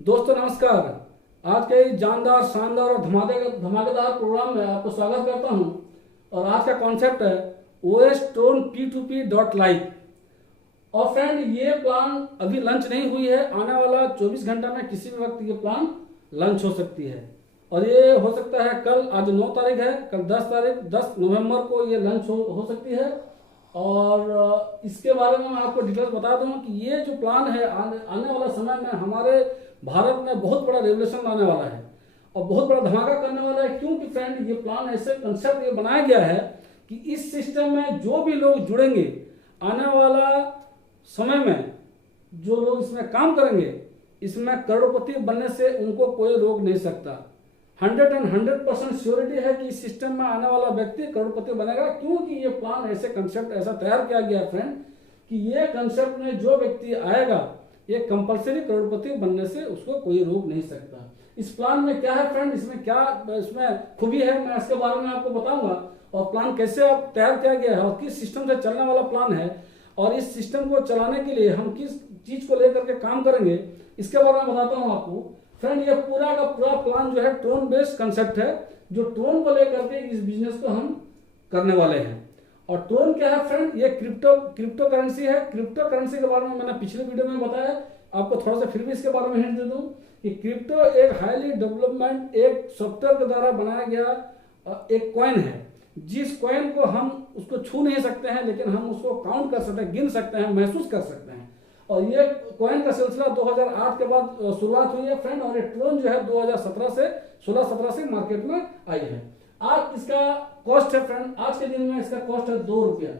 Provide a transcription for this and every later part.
दोस्तों नमस्कार। आज के इस जानदार शानदार और धमाकेदार प्रोग्राम में आपको स्वागत करता हूं। और आज का कॉन्सेप्ट है OS tone P2P dot live. और फ्रेंड, ये प्लान अभी लॉन्च नहीं हुई है। आने वाला 24 घंटा में किसी भी वक्त ये प्लान लॉन्च हो सकती है। और ये हो सकता है कल, आज 9 तारीख है, कल 10 नवंबर को ये लॉन्च हो सकती है। और इसके बारे में मैं आपको डिटेल्स बता दूं कि ये जो प्लान है आने वाला समय में हमारे भारत में बहुत बड़ा रेवोल्यूशन लाने वाला है और बहुत बड़ा धमाका करने वाला है। क्योंकि फ्रेंड, ये प्लान ऐसे कंसेप्ट ये बनाया गया है कि इस सिस्टम में जो भी लोग जुड़ेंगे, आने वाला समय में जो लोग इसमें काम करेंगे, इसमें करोड़पति बनने से उनको कोई रोक नहीं सकता। 100% श्योरिटी है कि इस सिस्टम में आने वाला व्यक्ति करोड़पति बनेगा। क्योंकि ये प्लान ऐसे कंसेप्ट ऐसा तैयार किया गया है फ्रेंड कि ये कंसेप्ट में जो व्यक्ति आएगा, ये कंपलसरी करोड़पति बनने से उसको कोई रोक नहीं सकता। इस प्लान में क्या है फ्रेंड, इसमें खूबी है, मैं इसके बारे में आपको बताऊंगा। और प्लान कैसे आप तैयार किया गया है और किस सिस्टम से चलने वाला प्लान है, और इस सिस्टम को चलाने के लिए हम किस चीज को लेकर के काम करेंगे, इसके बारे में बताता हूं आपको। फ्रेंड, ये पूरा का पूरा प्लान जो है टोन बेस्ड कंसेप्ट है, जो टोन को लेकर के इस बिजनेस को हम करने वाले हैं। और टोन क्या है फ्रेंड, ये क्रिप्टो करेंसी है। क्रिप्टो करेंसी के बारे में मैंने पिछले वीडियो में बताया, आपको थोड़ा सा फिर भी इसके बारे में हिंट दे दूं कि क्रिप्टो एक हाईली डेवलपमेंट, एक सॉफ्टवेयर के द्वारा बनाया गया एक कॉइन है। जिस कॉइन को हम उसको छू नहीं सकते हैं, लेकिन हम उसको काउंट कर सकते हैं, गिन सकते हैं, महसूस कर सकते हैं। और ये कॉइन का सिलसिला 2008 के बाद शुरुआत हुई है फ्रेंड। और ये टोन जो है 2017 से 16-17 से मार्केट में आई है। आज इसका कॉस्ट है फ्रेंड, आज के दिन में इसका कॉस्ट है 2 रुपया।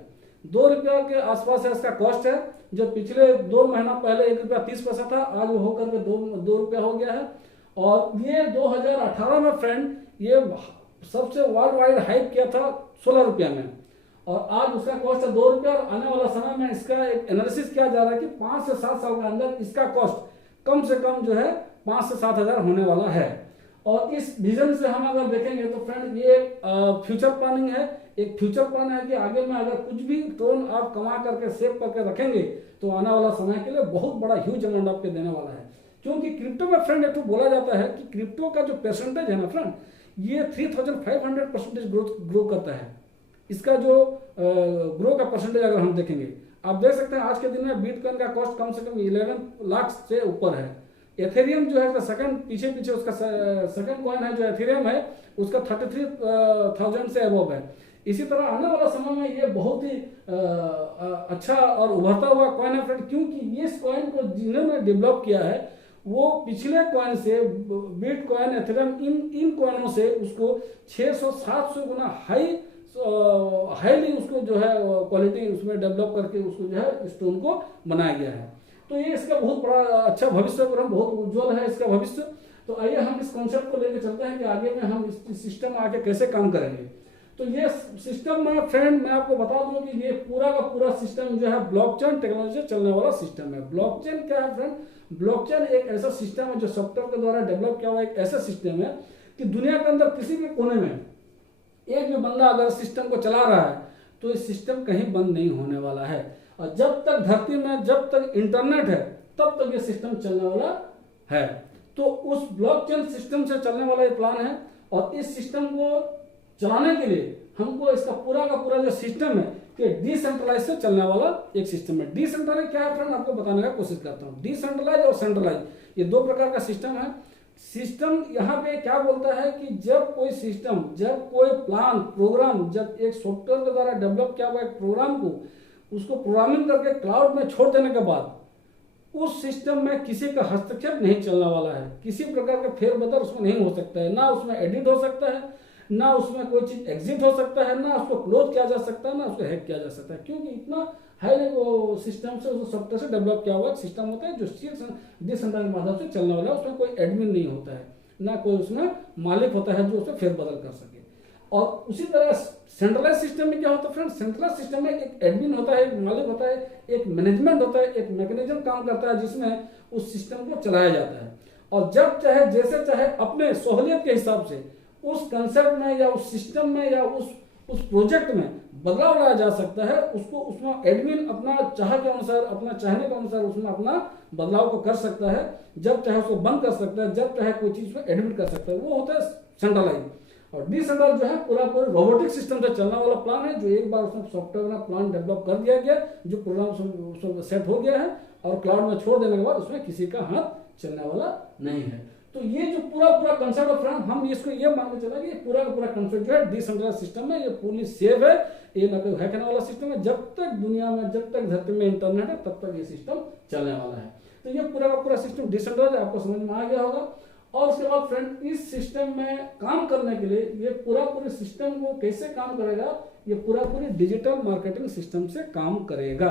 2 रुपया के आसपास है इसका कॉस्ट है। जो पिछले 2 महीना पहले 1 रुपया 30 पैसा था, आज वो होकर के 2 रुपया हो गया है। और ये 2018 में फ्रेंड ये सबसे वर्ल्ड वाइड हाइप किया था 16 रुपया में, और आज उसका कॉस्ट है 2 रुपया। और आने वाला समय में इसका एक एनालिसिस किया जा रहा है कि 5 से 7 साल के अंदर इसका कॉस्ट कम से कम जो है 5 से 7 हजार होने वाला है। और इस विजन से हम अगर देखेंगे तो फ्रेंड, ये फ्यूचर प्लानिंग है। एक फ्यूचर प्लान है कि आगे में अगर कुछ भी टोन आप कमा करके सेव करके रखेंगे तो आने वाला समय के लिए बहुत बड़ा ह्यूज अमाउंट आपके देने वाला है। क्योंकि क्रिप्टो में फ्रेंड एक तो बोला जाता है कि क्रिप्टो का जो परसेंटेज है ना फ्रेंड, ये 3500% ग्रो करता है। इसका जो ग्रो का परसेंटेज अगर हम देखेंगे, आप देख सकते हैं आज के दिन में बिटकॉइन का कॉस्ट कम से कम 11 लाख से ऊपर है। एथेरियम जो है सेकंड पीछे उसका सेकंड कॉइन है जो एथेरियम है, उसका 33,000 से अबव है। इसी तरह आने वाला समय में ये बहुत ही अच्छा और उभरता हुआ कॉइन है फ्रेंड। क्योंकि इस कॉइन को जिन्होंने डेवलप किया है वो पिछले कॉइन से, बिटकॉइन, एथेरियम, इन कॉइनों से उसको 600-700 गुना हाईली उसको जो है क्वालिटी उसमें डेवलप करके उसको जो है स्टोन को बनाया गया है। तो ये इसका बहुत बड़ा अच्छा भविष्य, बहुत उज्जवल है इसका भविष्य। तो आइए हम इस कॉन्सेप्ट को लेकर चलते हैं कि आगे में हम इस सिस्टम में आके कैसे काम करेंगे। तो ये सिस्टम में फ्रेंड मैं आपको बता दूं कि ये पूरा का पूरा सिस्टम जो है ब्लॉकचेन टेक्नोलॉजी से चलने वाला सिस्टम है। ब्लॉकचेन क्या है फ्रेंड, ब्लॉकचेन एक ऐसा सिस्टम है जो सॉफ्टवेयर के द्वारा डेवलप किया हुआ एक ऐसा सिस्टम है कि दुनिया के अंदर किसी भी कोने में एक भी बंदा अगर सिस्टम को चला रहा है तो इस सिस्टम कहीं बंद नहीं होने वाला है। और जब तक धरती में जब तक इंटरनेट है तब तक ये सिस्टम चलने वाला है। तो उस ब्लॉकचेन सिस्टम से चलने वाला ये प्लान है। और इस सिस्टम को चलाने के लिए हमको इसका पूरा का पूरा जो सिस्टम है कि डिसेंट्रलाइज से चलने वाला एक सिस्टम है। डिसेंट्रलाइज क्या है फ्रेंड, आपको बताने का कोशिश करता हूँ। डिसेंट्रलाइज और सेंट्रलाइज ये 2 प्रकार का सिस्टम है। सिस्टम यहाँ पे क्या बोलता है कि जब कोई सिस्टम, जब कोई प्लान, प्रोग्राम, जब एक सॉफ्टवेयर के द्वारा डेवलप किया हुआ एक प्रोग्राम को उसको प्रोग्रामिंग करके क्लाउड में छोड़ देने के बाद उस सिस्टम में किसी का हस्तक्षेप नहीं चलने वाला है। किसी प्रकार का फेरबदल उसमें नहीं हो सकता है, ना उसमें एडिट हो सकता है, ना उसमें कोई चीज एग्जिट हो सकता है, ना उसको क्लोज किया जा सकता है, ना उसको हैक किया जा सकता है। क्योंकि इतना हाई वो सिस्टम से, उस सॉफ्टवेयर से डेवलप किया हुआ सिस्टम होता है जो डिसेंट्रलाइज्ड माध्यम से चलने वाला है। उसमें कोई एडमिन नहीं होता है, ना कोई उसमें मालिक होता है जो उसमें फेरबदल कर सके। और उसी तरह सेंट्रलाइज सिस्टम में क्या होता है फ्रेंड, सेंट्रलाइज सिस्टम में एक एडमिन होता है, एक मालिक होता है, एक मैनेजमेंट होता है, एक मैकेनिज्म काम करता है जिसमें उस सिस्टम को चलाया जाता है। और जब चाहे, जैसे चाहे, अपने सहूलियत के हिसाब से उस कंसेप्ट में या उस सिस्टम में या उस उस प्रोजेक्ट में बदलाव लाया जा सकता है, उसको उसमें एडमिन अपना चाह के अनुसार, अपना चाहने के अनुसार उसमें अपना बदलाव को कर सकता है, जब चाहे उसको बंद कर सकता है, जब चाहे कोई चीज को एडमिट कर सकता है। वो होता है सेंट्रलाइज। और डिसेंट्रलाइज जो है पूरा रोबोटिक सिस्टम से चलने वाला प्लान है, जो एक बार उसमें सॉफ्टवेयर का प्लान डेवलप कर दिया गया, जो प्रोग्राम सेट हो गया है और क्लाउड में छोड़ देने के बाद उसमें किसी का हाथ चलने वाला नहीं है। तो ये जो पूरा कंसेप्ट ऑफ फ्रेंड, हम इसको ये मान के चला कि पूरा का पूरा कंसेप्ट जो है डिसेंट्रलाइज सिस्टम है, ये पूरी सेफ है, ये ना कोई हैक करने वाला सिस्टम है। जब तक दुनिया में, जब तक धरती में इंटरनेट है, तब तक ये सिस्टम चलने वाला है। तो ये पूरा का पूरा सिस्टम डिसेंट्रलाइज आपको समझ में आ गया होगा। और उसके बाद फ्रेंड, इस सिस्टम में काम करने के लिए ये पूरे सिस्टम को कैसे काम करेगा, ये पूरी डिजिटल मार्केटिंग सिस्टम से काम करेगा।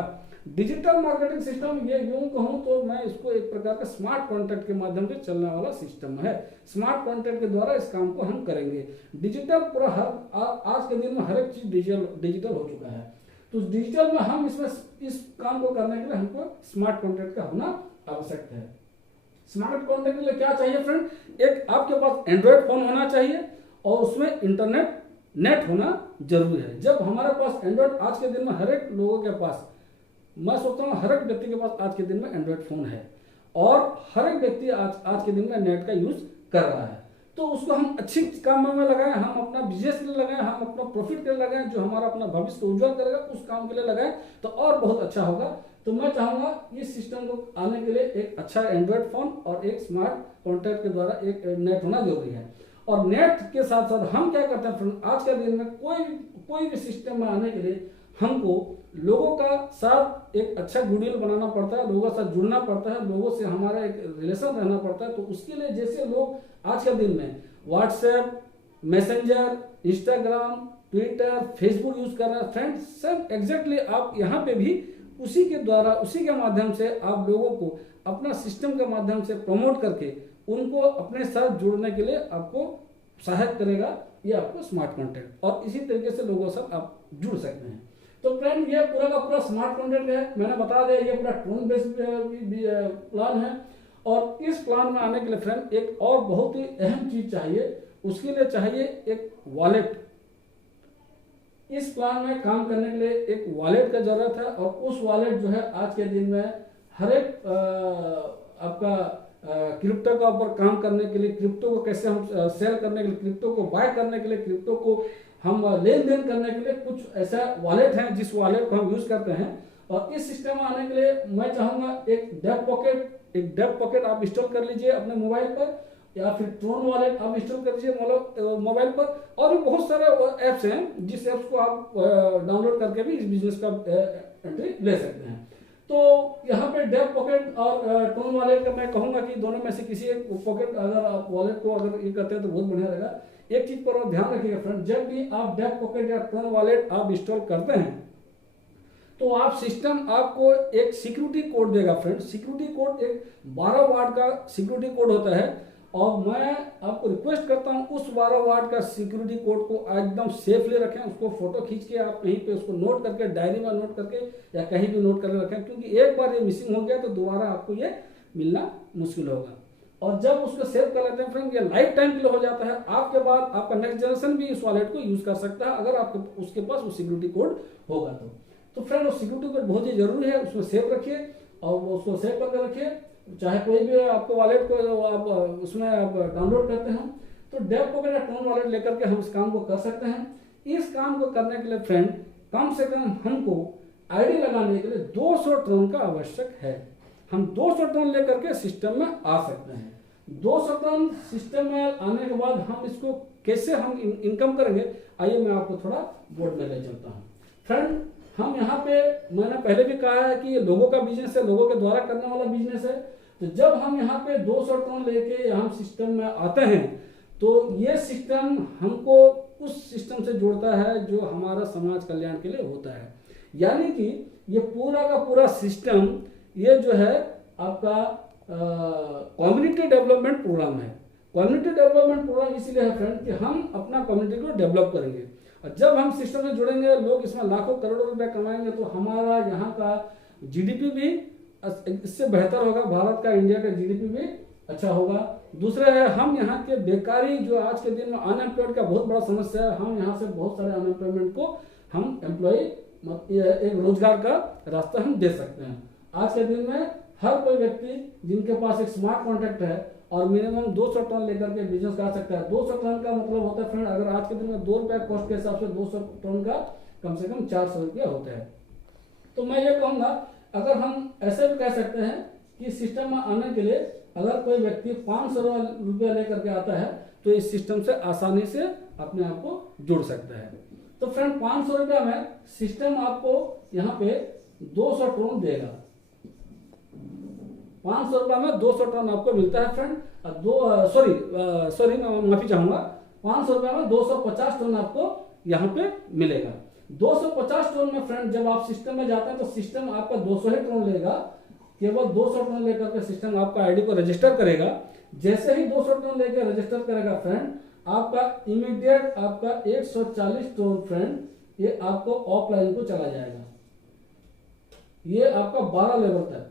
डिजिटल मार्केटिंग सिस्टम, ये यूं कहूं तो मैं इसको एक प्रकार का स्मार्ट कॉन्ट्रैक्ट के माध्यम से चलने वाला सिस्टम है। स्मार्ट कॉन्ट्रैक्ट के द्वारा इस काम को हम करेंगे। डिजिटल पूरा आज के दिन में हर एक चीज डिजिटल हो चुका है। तो डिजिटल में हम इसमें इस काम को करने के लिए हमको स्मार्ट कॉन्ट्रैक्ट का होना आवश्यक है। स्मार्ट कॉन्ट्रैक्ट के लिए क्या चाहिए फ्रेंड, एक आपके पास एंड्रॉयड फोन होना चाहिए और उसमें इंटरनेट नेट होना जरूरी है। जब हमारे पास एंड्रॉयड, आज के दिन में हर एक लोगों के पास, मैं सोचता हूँ हर एक व्यक्ति के पास आज के दिन में एंड्रॉयड फोन है और हर एक व्यक्ति आज के दिन में नेट का यूज कर रहा है। तो उसको हम अच्छी काम में लगाएं, हम अपना बिजनेस के लिए लगाएं, हम अपना प्रॉफिट के लिए लगाएं, जो हमारा अपना भविष्य को उज्जवल करेगा उस काम के लिए लगाएं, तो और बहुत अच्छा होगा। तो मैं चाहूंगा इस सिस्टम को आने के लिए एक अच्छा एंड्रॉयड फोन और एक स्मार्ट कॉन्ट्रैक्ट के द्वारा एक नेट होना जरूरी है। और नेट के साथ साथ हम क्या करते हैं फ्रेंड, आज के दिन में कोई भी सिस्टम में आने के लिए हमको लोगों का साथ एक अच्छा गुडविल बनाना पड़ता है, लोगों के साथ जुड़ना पड़ता है, लोगों से हमारा एक रिलेशन रहना पड़ता है। तो उसके लिए जैसे लोग आज के दिन में WhatsApp, messenger, Instagram, Twitter, Facebook use कर रहे हैं फ्रेंड्स, सब एग्जैक्टली आप यहाँ पे भी उसी के द्वारा, उसी के माध्यम से आप लोगों को अपना सिस्टम के माध्यम से प्रमोट करके उनको अपने साथ जुड़ने के लिए आपको सहायता करेगा ये आपको स्मार्ट कॉन्ट्रैक्ट। और इसी तरीके से लोगों के साथ आप जुड़ सकते हैं। तो फ्रेंड, ये पूरा का पूरा स्मार्ट कॉन्ट्रैक्ट है, मैंने बता दिया, ये पूरा टोन बेस्ड प्लान है। और इस प्लान में आने के लिए फ्रेंड एक और बहुत ही अहम चीज चाहिए, उसके लिए चाहिए एक वॉलेट। इस प्लान में काम करने के लिए एक वॉलेट का जरूरत है। और उस वॉलेट जो है आज के दिन में हर एक आपका क्रिप्टो के ऊपर काम करने के लिए, क्रिप्टो को कैसे हम सेल करने के लिए, क्रिप्टो को बाय करने के लिए, क्रिप्टो को हम लेन देन करने के लिए कुछ ऐसा वॉलेट है जिस वॉलेट को हम यूज करते हैं। और इस सिस्टम में आने के लिए मैं चाहूंगा एक डेप पॉकेट आप इंस्टॉल कर लीजिए अपने मोबाइल पर, या फिर ट्रोन वॉलेट आप इंस्टॉल कर लीजिए मोबाइल पर। और भी बहुत सारे ऐप्स हैं जिस ऐप्स को आप डाउनलोड करके भी इस बिजनेस का एंट्री ले सकते हैं। तो यहाँ पे डेप पॉकेट और ट्रोन वॉलेट का मैं कहूंगा कि दोनों में से किसी एक पॉकेट अगर आप वॉलेट को अगर ये करते हैं तो बहुत बढ़िया रहेगा। एक चीज पर ध्यान रखिएगा फ्रेंड, जब भी आप डेप पॉकेट या ट्रोन वॉलेट आप इंस्टॉल करते हैं तो आप सिस्टम आपको एक सिक्योरिटी कोड देगा फ्रेंड। सिक्योरिटी कोड एक 12 वाट का सिक्योरिटी कोड होता है और मैं आपको रिक्वेस्ट करता हूं उस 12 वाट का सिक्योरिटी कोड को एकदम सेफली रखें। उसको फोटो खींच के आप कहीं पे उसको नोट करके, डायरी में नोट करके या कहीं भी नोट करके रखें, क्योंकि एक बार ये मिसिंग हो गया तो दोबारा आपको ये मिलना मुश्किल होगा। और जब उसको सेव कर लेते हैं फ्रेंड, ये लाइफ टाइम के लिए हो जाता है। आपके बाद आपका नेक्स्ट जनरेशन भी इस वॉलेट को यूज कर सकता है अगर आपके उसके पास वो सिक्योरिटी कोड होगा तो फ्रेंड वो सिक्योरिटी कोड बहुत ही जरूरी है, उसको सेव रखिए और उसको सेव करके रखिए। चाहे कोई भी आपको वॉलेट को आप उसमें आप डाउनलोड करते हैं तो डेप पॉकेट या ट्रोन वॉलेट लेकर के हम इस काम को कर सकते हैं। इस काम को करने के लिए फ्रेंड कम से कम हमको आईडी लगाने के लिए 200 ट्रोन का आवश्यक है। हम 200 ट्रोन लेकर के सिस्टम में आ सकते हैं। 200 ट्रोन सिस्टम में आने के बाद हम इसको कैसे हम इनकम करेंगे, आइए मैं आपको थोड़ा बोर्ड में ले चलता हूँ। फ्रेंड, हम यहाँ पे मैंने पहले भी कहा है कि ये लोगों का बिजनेस है, लोगों के द्वारा करने वाला बिजनेस है। तो जब हम यहाँ पे 200 टन लेके हम सिस्टम में आते हैं तो ये सिस्टम हमको उस सिस्टम से जोड़ता है जो हमारा समाज कल्याण के लिए होता है। यानी कि ये पूरा का पूरा सिस्टम ये जो है आपका कम्युनिटी डेवलपमेंट प्रोग्राम है। कम्युनिटी डेवलपमेंट प्रोग्राम इसीलिए है फ्रेंड कि हम अपना कम्युनिटी को डेवलप करेंगे और जब हम सिस्टम से जुड़ेंगे, लोग इसमें लाखों करोड़ों रुपए कमाएंगे तो हमारा यहाँ का जीडीपी भी इससे बेहतर होगा। भारत का, इंडिया का जीडीपी भी अच्छा होगा। दूसरे है हम यहाँ के बेकारी, जो आज के दिन में अनएम्प्लॉयड का बहुत बड़ा समस्या है, हम यहाँ से बहुत सारे अनएम्प्लॉयमेंट को हम एम्प्लॉय एक रोजगार का रास्ता हम दे सकते हैं। आज के दिन में हर कोई व्यक्ति जिनके पास एक स्मार्ट कॉन्ट्रैक्ट है और मिनिमम 200 टन लेकर के बिजनेस कर सकता है। 200 टन का मतलब होता है फ्रेंड, अगर आज के दिन में 2 रुपया कॉस्ट के हिसाब से 200 टन का कम से कम 400 रुपया होता है। तो मैं ये कहूँगा, अगर हम ऐसे भी कह सकते हैं कि सिस्टम में आने के लिए अगर कोई व्यक्ति 500 रुपया लेकर के आता है तो इस सिस्टम से आसानी से अपने आप को जुड़ सकता है। तो फ्रेंड 500 रुपया में सिस्टम आपको यहाँ पे 200 टन देगा। 500 रुपया में 200 टन आपको मिलता है फ्रेंड। सॉरी मैं माफी चाहूंगा, 500 रुपया में 250 टन आपको यहाँ पे मिलेगा। 250 टन में फ्रेंड जब आप सिस्टम में जाते हैं तो सिस्टम आपका 200 ही टन लेगा, केवल 200 टन लेकर के सिस्टम आपका आईडी को रजिस्टर करेगा। जैसे ही 200 टन लेकर रजिस्टर करेगा फ्रेंड, आपका इमीडिएट आपका 140 टन फ्रेंड ये आपको ऑफलाइन को चला जाएगा। ये आपका 12 लेवल तक,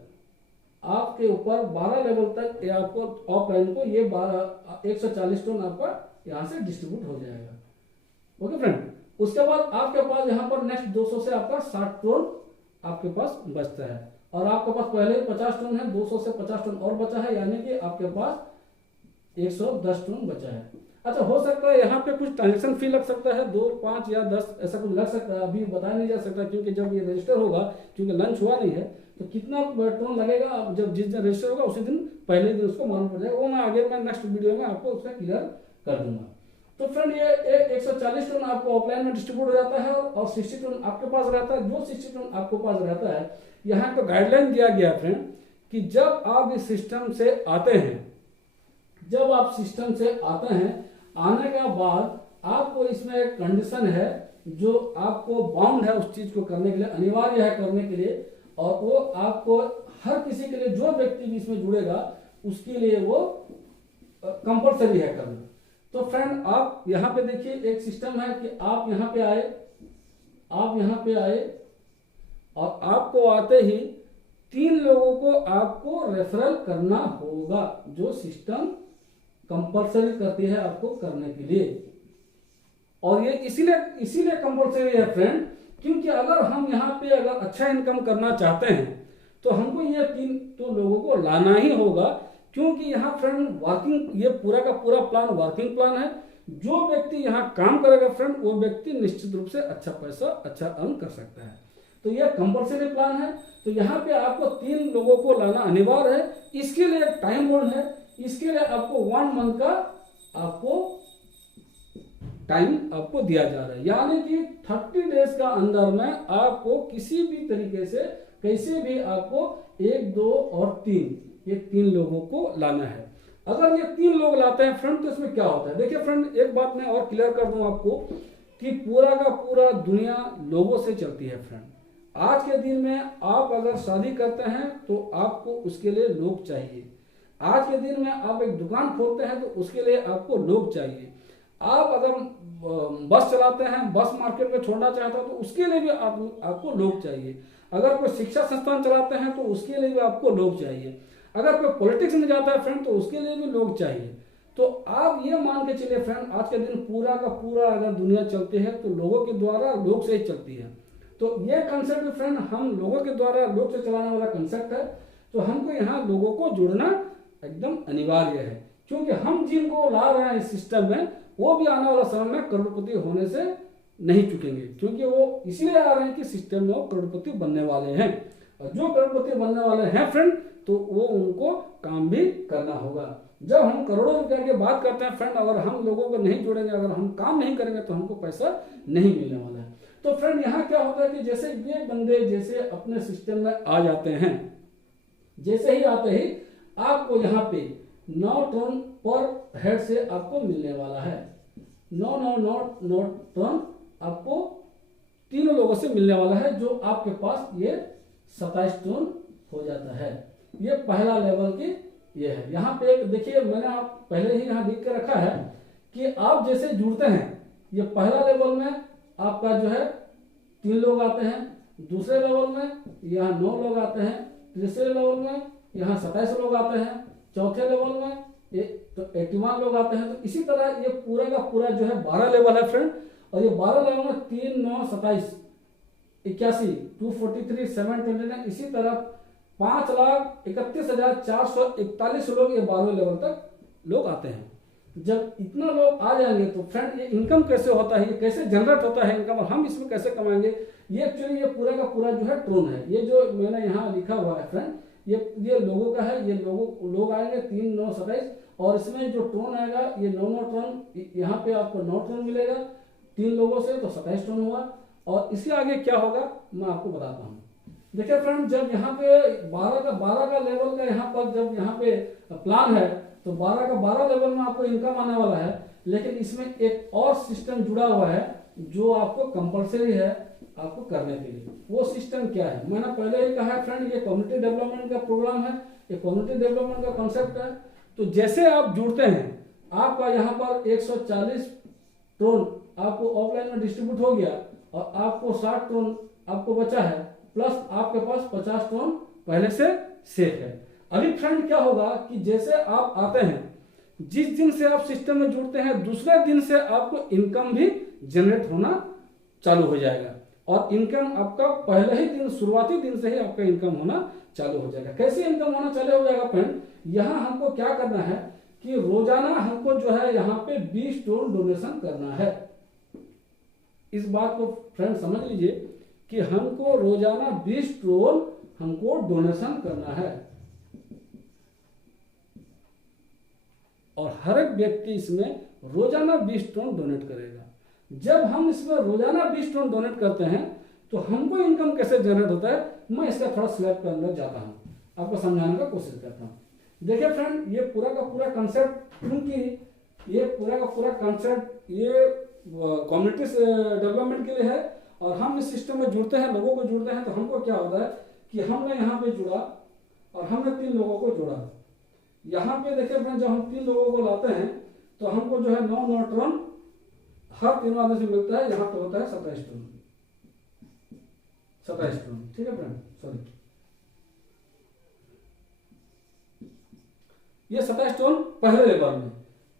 आपके ऊपर 12 लेवल तक ये आपको ऑफलाइन को ये 140 टन आपका यहाँ से डिस्ट्रीब्यूट हो जाएगा। ओके फ्रेंड, उसके बाद आपके पास यहाँ पर नेक्स्ट 200 से आपका 60 टन आपके पास बचता है और आपके पास पहले ही 50 टन है, 200 से 50 टन और बचा है, यानी कि आपके पास 110 टन बचा है। अच्छा, हो सकता है यहाँ पे कुछ ट्रांजेक्शन फी लग सकता है, 2, 5 या 10 ऐसा कुछ लग सकता है, अभी बताया नहीं जा सकता क्योंकि जब ये रजिस्टर होगा, क्योंकि लंच हुआ नहीं है, तो कितना टन लगेगा जब जिस दिन रजिस्टर होगा उसी दिन पहले दिन उसको मालूम पड़ जाएगा। वो मैं आगे मैं नेक्स्ट वीडियो में आपको उसका क्लियर कर दूंगा। तो फ्रेंड ये 140 टन आपको ऑफलाइन में डिस्ट्रीब्यूट हो जाता है और 60 टन आपके पास रहता है। जो 60 टन आपके पास रहता है, यहाँ पे गाइडलाइन दिया गया फ्रेंड कि जब आप इस सिस्टम से आते हैं, जब आप सिस्टम से आते हैं, आने के बाद आपको इसमें एक कंडीशन है जो आपको बाउंड है उस चीज को करने के लिए, अनिवार्य है करने के लिए, और वो आपको हर किसी के लिए, जो व्यक्ति भी इसमें जुड़ेगा उसके लिए वो कंपलसरी है करना। तो फ्रेंड आप यहाँ पे देखिए, एक सिस्टम है कि आप यहाँ पे आए, और आपको आते ही 3 लोगों को आपको रेफरल करना होगा, जो सिस्टम कंपलसरी करती है आपको करने के लिए। और ये इसीलिए कंपलसरी है फ्रेंड, क्योंकि अगर हम यहाँ पे अगर अच्छा इनकम करना चाहते हैं तो हमको ये 3 तो लोगों को लाना ही होगा, क्योंकि यहाँ फ्रेंड वर्किंग, ये पूरा का पूरा प्लान वर्किंग प्लान है। जो व्यक्ति यहाँ काम करेगा फ्रेंड, वो व्यक्ति निश्चित रूप से अच्छा पैसा अच्छा अर्न कर सकता है। तो ये कंपलसरी प्लान है। तो यहाँ पे आपको 3 लोगों को लाना अनिवार्य है। इसके लिए एक टाइम बोर्ड है, इसके लिए आपको 1 मंथ का आपको टाइम आपको दिया जा रहा है, यानी कि 30 डेज का अंदर में आपको किसी भी तरीके से कैसे भी आपको 1, 2 और 3 ये 3 लोगों को लाना है। अगर ये 3 लोग लाते हैं फ्रेंड तो इसमें क्या होता है, देखिए फ्रेंड एक बात मैं और क्लियर कर दूं आपको कि पूरा का पूरा दुनिया लोगों से चलती है फ्रेंड। आज के दिन में आप अगर शादी करते हैं तो आपको उसके लिए लोग चाहिए। आज के दिन में आप एक दुकान खोलते हैं तो उसके लिए आपको लोग चाहिए। आप अगर बस चलाते हैं, बस मार्केट में छोड़ना चाहते हैं तो उसके लिए भी आपको लोग चाहिए। अगर कोई शिक्षा संस्थान चलाते हैं तो उसके लिए भी आपको लोग चाहिए। अगर कोई पॉलिटिक्स में जाता है फ्रेंड तो उसके लिए भी लोग चाहिए। तो आप ये मान के चलिए फ्रेंड, आज के दिन पूरा का पूरा अगर दुनिया चलती है तो लोगों के द्वारा लोग से ही चलती है। तो ये कंसेप्ट फ्रेंड हम लोगों के द्वारा लोग से चलाने वाला कंसेप्ट है। तो हमको यहाँ लोगों को जुड़ना एकदम अनिवार्य है, क्योंकि हम जिनको ला रहे हैं इस सिस्टम में वो भी आने वाला समय में करोड़पति होने से नहीं चुकेंगे, क्योंकि वो इसलिए आ रहे हैं कि सिस्टम में वो करोड़पति बनने वाले हैं। और जो करोड़पति बनने वाले हैं फ्रेंड तो वो उनको काम भी करना होगा। जब हम करोड़ों रुपया की बात करते हैं फ्रेंड, अगर हम लोगों को नहीं जोड़ेंगे, अगर हम काम नहीं करेंगे तो हमको पैसा नहीं मिलने वाला है। तो फ्रेंड यहाँ क्या होता है कि जैसे ये बंदे जैसे अपने सिस्टम में आ जाते हैं, जैसे ही आते ही आपको यहाँ पे 9 टन पर हेड से आपको मिलने वाला है। 9 टन आपको 3 लोगों से मिलने वाला है, जो आपके पास ये 27 टन हो जाता है। ये पहला लेवल की ये है। यहाँ पे एक देखिए, मैंने आप पहले ही यहाँ लिख के रखा है कि आप जैसे जुड़ते हैं, ये पहला लेवल में आपका जो है 3 लोग आते हैं, दूसरे लेवल में यहाँ 9 लोग आते हैं, तीसरे लेवल में यहाँ 27 लोग आते हैं, चौथे लेवल में ये तो 81 लोग आते हैं। तो इसी तरह ये पूरा का पूरा जो है 12 लेवल है फ्रेंड, और ये 12 लेवल में 3 9 27 81 243 729, इसी तरह 5,31,441 लोग ये 12वें लेवल तक लोग आते हैं। जब इतना लोग आ जाएंगे तो फ्रेंड ये इनकम कैसे होता है, ये कैसे जनरेट होता है इनकम, और हम इसमें कैसे कमाएंगे, ये एक्चुअली ये पूरा का पूरा जो है ट्रोन है। ये जो मैंने यहाँ लिखा हुआ है फ्रेंड, ये लोगों का है। ये लोग आएंगे 3 9 27, और इसमें जो ट्रोन आएगा ये 9 ट्रोन, यहाँ पे आपको 9 ट्रोन मिलेगा 3 लोगों से, तो 27 ट्रोन हुआ। और इसके आगे क्या होगा मैं आपको बताता हूँ। देखिए फ्रेंड, जब यहाँ पे 12 का लेवल का यहाँ पर जब यहाँ पे प्लान है, तो 12 का 12 लेवल में आपको इनकम आने वाला है। लेकिन इसमें एक और सिस्टम जुड़ा हुआ है जो आपको कंपलसरी है आपको करने के लिए। वो सिस्टम क्या है, मैंने पहले ही कहा है फ्रेंड, ये कम्युनिटी डेवलपमेंट का प्रोग्राम है, ये कम्युनिटी डेवलपमेंट का कॉन्सेप्ट है। तो जैसे आप जुड़ते हैं, आपका यहाँ पर 140 ट्रोन आपको ऑफलाइन में डिस्ट्रीब्यूट हो गया, और आपको 60 ट्रोन आपको बचा है, प्लस आपके पास 50 ट्रोन पहले से सेफ है। अभी फ्रेंड क्या होगा कि जैसे आप आते हैं, जिस दिन से आप सिस्टम में जुड़ते हैं, दूसरे दिन से आपको इनकम भी जनरेट होना चालू हो जाएगा। और इनकम आपका पहले ही दिन, शुरुआती दिन से ही आपका इनकम होना चालू हो जाएगा। कैसे इनकम होना चालू हो जाएगा फ्रेंड, यहाँ हमको क्या करना है कि रोजाना हमको जो है यहाँ पे 20 ट्रोन डोनेशन करना है। इस बात को फ्रेंड समझ लीजिए कि हमको रोजाना 20 ट्रोन हमको डोनेशन करना है, और हर एक व्यक्ति इसमें रोजाना 20 ट्रोन डोनेट करेगा। जब हम इसमें रोजाना 20 ट्रोन डोनेट करते हैं तो हमको इनकम कैसे जनरेट होता है, मैं इसका थोड़ा स्लैब के अंदर जाता हूं, आपको समझाने का कोशिश करता हूं। देखिए फ्रेंड, ये पूरा का पूरा कंसेप्ट, क्योंकि ये पूरा का पूरा कंसेप्ट ये कम्युनिटी डेवलपमेंट के लिए है, और हम इस सिस्टम में जुड़ते हैं, लोगों को जुड़ते हैं, तो हमको क्या होता है कि हमने यहाँ पे जुड़ा और हमने 3 लोगों को जोड़ा। यहाँ पे देखिए फ्रेंड, जब हम 3 लोगों को लाते हैं तो हमको जो है 9 ट्रोन हर 3 आदमी से मिलता है। यहाँ पे होता है 27 ट्रोन, 27 ट्रोन, ठीक है फ्रेंड, सॉरी, ये 27 ट्रोन पहले लेवल में।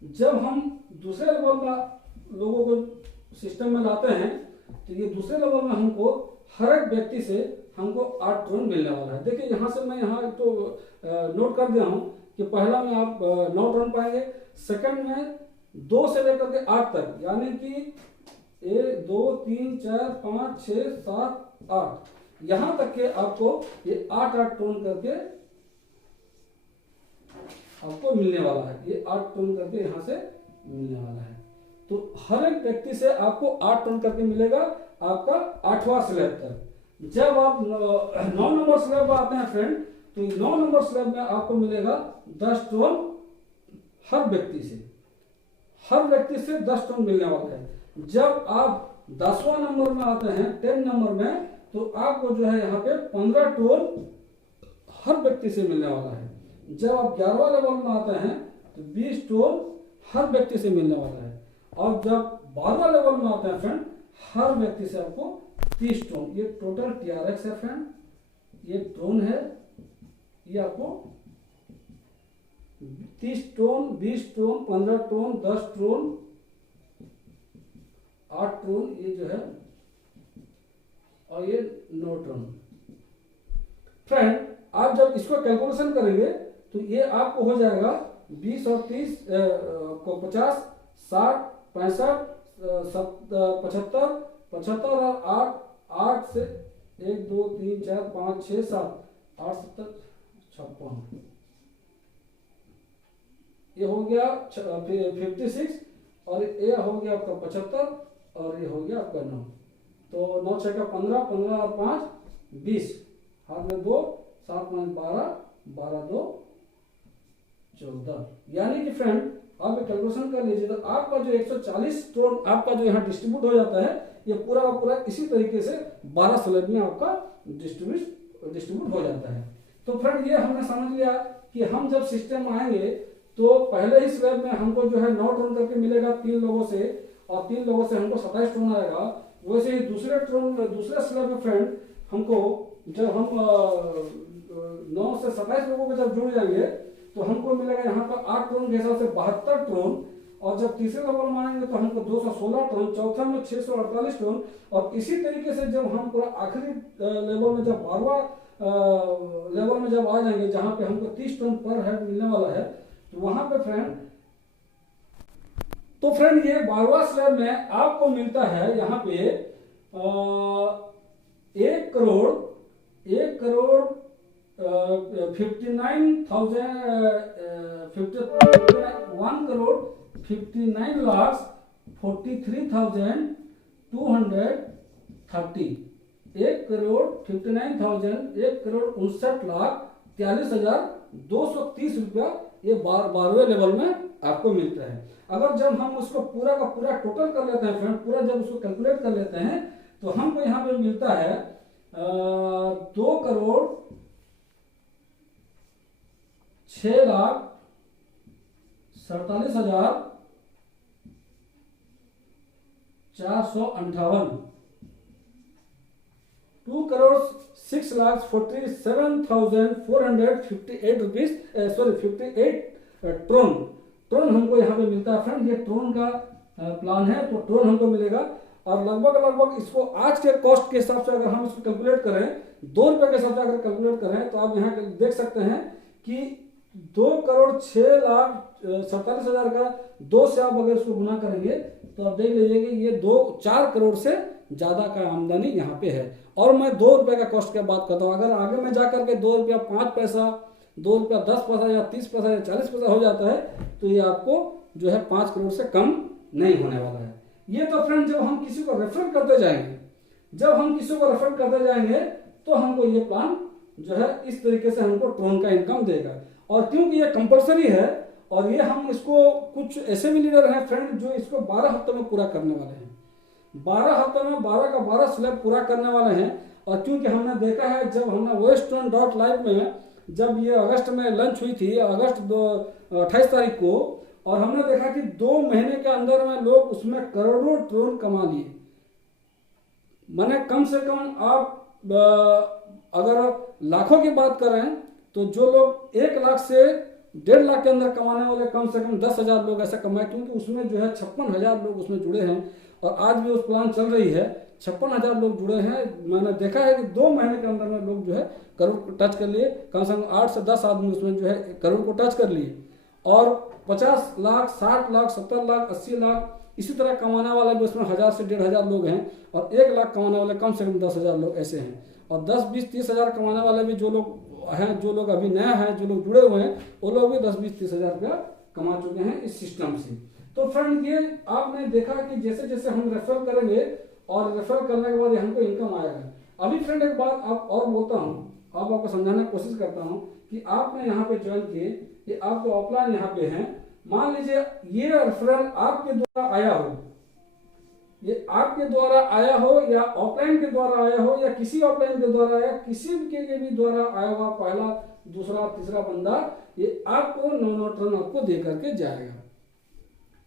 जब हम दूसरे लेवल में लोगों को सिस्टम में लाते हैं, तो ये दूसरे लेवल में हमको हर एक व्यक्ति से हमको 8 ट्रोन मिलने वाला है। देखिए यहाँ से मैं यहाँ तो नोट कर दिया हूँ कि पहला में आप 9 ट्रोन पाएंगे, सेकंड में 2 से लेकर के 8 तक, यानी कि 1 2 3 4 5 6 7 8, यहाँ तक के आपको ये 8 ट्रोन करके आपको मिलने वाला है। ये 8 ट्रोन करके यहाँ से मिलने वाला है। तो हर एक व्यक्ति से आपको 8 ट्रोन करके मिलेगा, आपका 8वां स्लैब तक। जब आप 9 नंबर स्लैब पर आते हैं फ्रेंड, तो 9 नंबर स्लैब में आपको मिलेगा 10 ट्रोन हर व्यक्ति से, हर व्यक्ति से 10 ट्रोन मिलने वाला है। जब आप 10वां नंबर में आते हैं, 10 नंबर में, तो आपको जो है यहाँ पे 15 ट्रोन हर व्यक्ति से मिलने वाला है। जब आप 11वां लेवल में आते हैं तो 20 ट्रोन हर व्यक्ति से मिलने वाला है। और जब 12वां लेवल में आते हैं फ्रेंड, हर व्यक्ति से आपको 30 ट्रोन, ये टोटल TRX है फ्रेंड, ये ट्रोन है, ये आपको 30 ट्रोन, 20 ट्रोन, 15 ट्रोन, 10 ट्रोन, 8 ट्रोन, ये जो है, और ये 9 ट्रोन। फ्रेंड, आप जब इसको कैलकुलेशन करेंगे तो ये आपको हो जाएगा 20 और 30 को 50 60 65 75 75 और 8 से 1 2 3 4 5 6 7 8 7 56, ये हो गया 56, और ये हो गया आपका 75, और ये हो गया आपका 9। तो 9 6 का 15, 15 और 5 20, हाथ में 2, 7 5 12, 12 2 14। यानी कि फ्रेंड आप कैलकुलेशन कर लीजिए, तो आपका जो 140 ट्रोन आपका जो यहाँ डिस्ट्रीब्यूट हो जाता है, ये पूरा का पूरा इसी तरीके से 12 स्लैब में आपका डिस्ट्रीब्यूट हो जाता है। तो फ्रेंड, ये हमने समझ लिया कि हम जब सिस्टम में आएंगे तो पहले ही स्लैब में हमको जो है 9 ट्रोन करके मिलेगा 3 लोगों से, और 3 लोगों से हमको 27 ट्रोन आएगा। वैसे ही दूसरे स्लैब में फ्रेंड हमको जब हम 9 से 27 लोगों को जब जुड़ जाएंगे, तो हमको मिलेगा यहाँ पर 8 ट्रोन के हिसाब से 72 ट्रोन। और जब तीसरे लेवल मानेंगे तो हमको 216 ट्रोन, चौथा में 648 ट्रोन। और इसी तरीके से जब हम पूरा आखिरी लेवल में, जब 12वां लेवल में जब आ जाएंगे, जहाँ पे हमको 30 ट्रोन पर हेड मिलने वाला है, तो वहां पे फ्रेंड ये 12वां स्लैब में आपको मिलता है यहाँ पे 1 करोड़ 59,230। 1,59,230 रुपया ये 12वें लेवल में आपको मिलता है। अगर जब हम उसको पूरा का पूरा टोटल कर लेते हैं फ्रेंड, पूरा जब उसको कैलकुलेट कर लेते हैं, तो हमको यहाँ पे मिलता है 2,06,47,458। 2,06,47,458 रुपीज, सॉरी 58 ट्रोन हमको यहाँ पे मिलता है फ्रेंड। ये ट्रोन का प्लान है, तो ट्रोन हमको मिलेगा। और लगभग इसको आज के कॉस्ट के हिसाब से अगर हम इसको कैलकुलेट करें, 2 रुपए के हिसाब से अगर कैलकुलेट करें, तो आप यहाँ देख सकते हैं कि 2,06,47,000 का 2 से आप अगर इसको गुना करेंगे, तो आप देख लीजिए कि ये 4 करोड़ से ज्यादा का आमदनी यहाँ पे है। और मैं 2 रुपए का कॉस्ट की बात करता हूँ। अगर आगे में जाकर के 2 रुपया 5 पैसा, 2 रुपया 10 पैसा या 30 पैसा या 40 पैसा हो जाता है, तो ये आपको जो है 5 करोड़ से कम नहीं होने वाला है। ये तो फ्रेंड जब हम किसी को रेफर करते जाएंगे, तो हमको ये प्लान जो है इस तरीके से हमको ट्रोन का इनकम देगा। और क्योंकि ये कंपलसरी है, और ये हम इसको, कुछ ऐसे भी लीडर हैं फ्रेंड जो इसको 12 हफ्तों में पूरा करने वाले हैं। 12 हफ्तों में 12 का 12 स्लैब पूरा करने वाले हैं। और क्योंकि हमने देखा है, जब हमने OSTone.live में जब ये अगस्त में लंच हुई थी, अगस्त 28 तारीख को, और हमने देखा कि 2 महीने के अंदर में लोग उसमें करोड़ों ट्रोन कमा लिए। माने कम से कम आप अगर लाखों की बात करें, तो जो लोग 1 लाख से 1.5 लाख के अंदर कमाने वाले, कम से कम 10,000 लोग ऐसा कमाए, क्योंकि उसमें जो है 56,000 लोग उसमें जुड़े हैं। और आज भी उस प्लान चल रही है, 56,000 लोग जुड़े हैं। मैंने देखा है कि 2 महीने के अंदर में लोग जो है करोड़ को टच कर लिए। कम से कम 8 से 10 आदमी उसमें जो है करोड़ को टच कर लिए। और 50 लाख, 60 लाख, 70 लाख, 80 लाख इसी तरह कमाने वाला भी उसमें 1,000 से 1,500 लोग हैं। और 1 लाख कमाने वाले कम से कम 10,000 लोग ऐसे हैं। और 10, 20, 30,000 कमाने वाले भी जो लोग हैं, जो लोग अभी नया हैं, जो लोग जुड़े हुए हैं, वो लोग भी 10, 20, 30,000 रुपया कमा चुके हैं इस सिस्टम से। तो फ्रेंड ये आपने देखा कि जैसे जैसे हम रेफर करेंगे, और रेफर करने के बाद हमको इनकम आएगा। अभी फ्रेंड एक बात आप और बोलता हूँ, आपको समझाने की कोशिश करता हूँ कि आपने यहाँ पे ज्वाइन किए, ये आपको ऑफलाइन यहाँ पे हैं। मान लीजिए ये रेफरल आपके द्वारा आया हो, ये आपके द्वारा आया हो, या ऑफलाइन के द्वारा आया हो, या किसी ऑफलाइन के द्वारा आया, किसी के भी द्वारा आया हुआ पहला, दूसरा, तीसरा बंदा, ये आपको 9 ट्रोन आपको दे करके जाएगा।